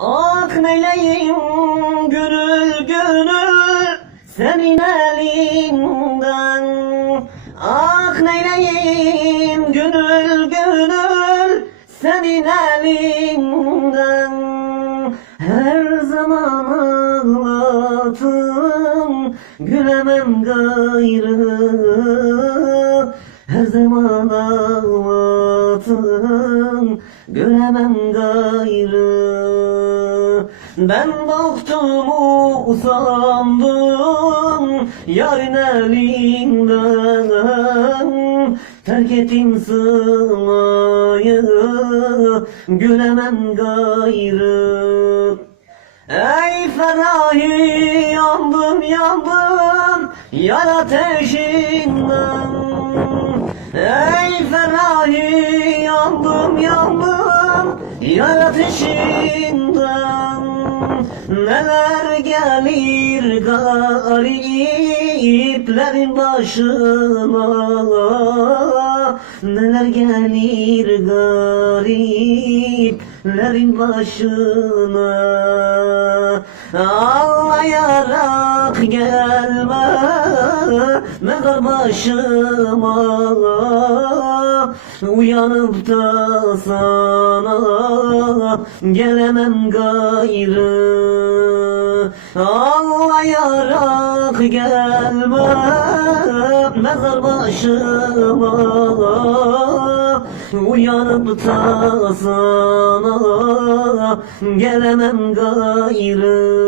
Ah neyleyim gönül gönül senin elinden. Ah neyleyim gönül gönül senin elinden. Her zaman ağlatın gülemem gayrı. Her zaman ağlatın gülemem gayrı ben baktım sandım yarın elinden Terk ettim sılayı gülemem gayrı. Ey Ferahi yandım yandım yar ateşinden. Ey Ferahi yandım yandım yar ateşinden Neler gelir gariplerin başına Neler gelir gariplerin başına Ağlayarak gelme mezar başıma. Uyanıp da sana gelemem gayrı Ağlayarak gelme mezar başıma. Uyanıp da sana gelemem gayrı.